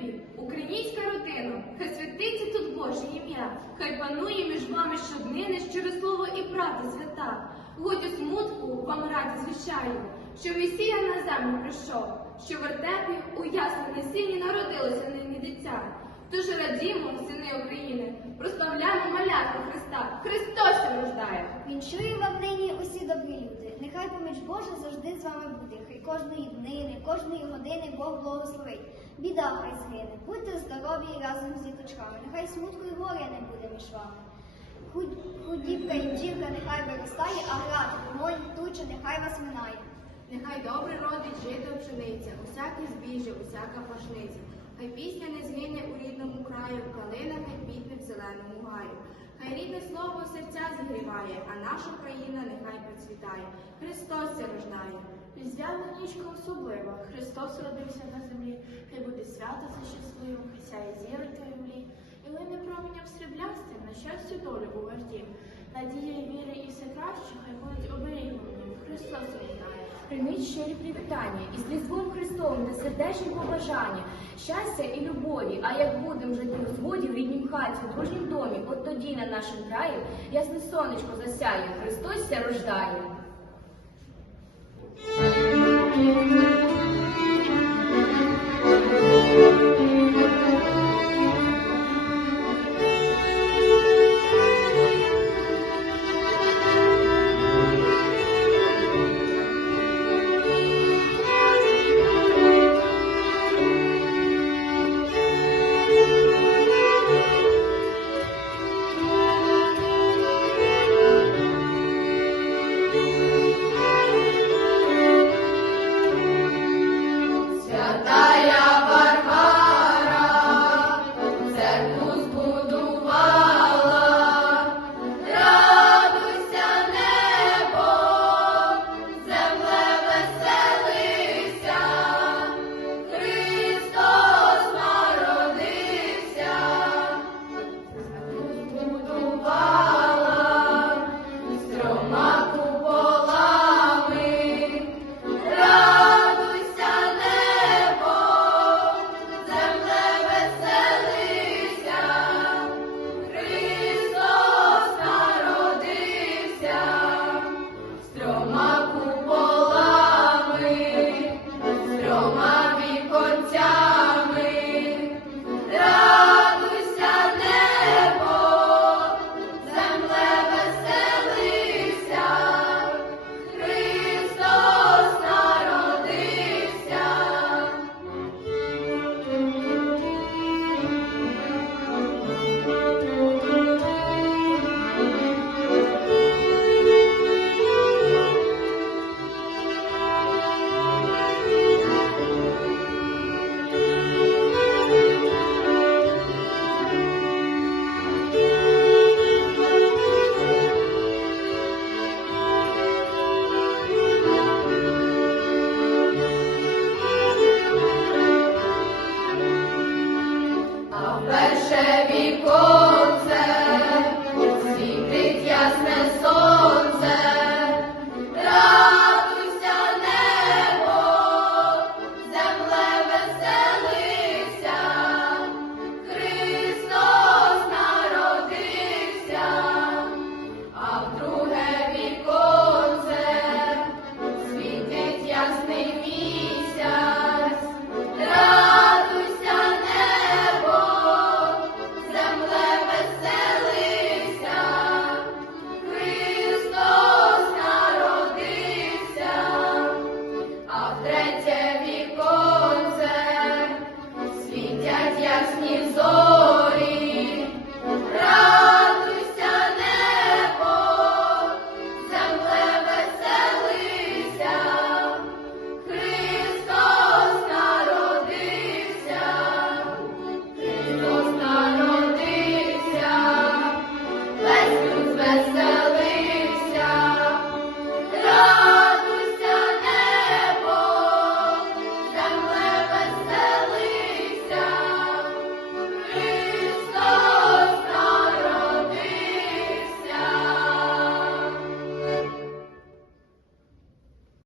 тобі, українська родина, хай святиться тут Боже ім'я, хай панує між вами щоднини, щире слово і правда свята. Годі смутку вам раді звіщаю, що Месія на землю прийшов, що в вертепі у ясному сіні народилося нині дитя. Тож радімо, сини України, прославляємо малятку Христа. Христос рождає! Віншую вам нині усі добрі люди. Нехай поміч Божа завжди з вами буде. Хай кожної днини, кожної години Бог благословить. Біда хай згине. Будьте здорові разом з діточками. Нехай смутку і горя не буде між вами. Худ- Худібка і бджілка нехай виростає, а град, вогонь, туча нехай вас минає. Нехай добре родить жито пшениця, усяке збіжжя, усяка пашниця. Хай пісня не згине у рідному краю, калина хай квітне в зеленому гаю. Хай рідне слово серця зігріває, а наша країна нехай процвітає. Христос ся рождає. Різдвяна нічка особлива, Христос родився на землі, хай буде свято за щасливим, хай сяє зіронька в млі, і лине променям сріблястим на щастя долю у вожді. Надія і віри і все краще, хай будуть оберігом Христос рождає. Прийміть щирі привітання із Різдвом Христовим та сердечні побажання, щастя і любові. А як будем жити у згоді в ріднім хаті, в дружнім домі, от тоді на нашому краї, ясне сонечко засяє, Христос ся рождає.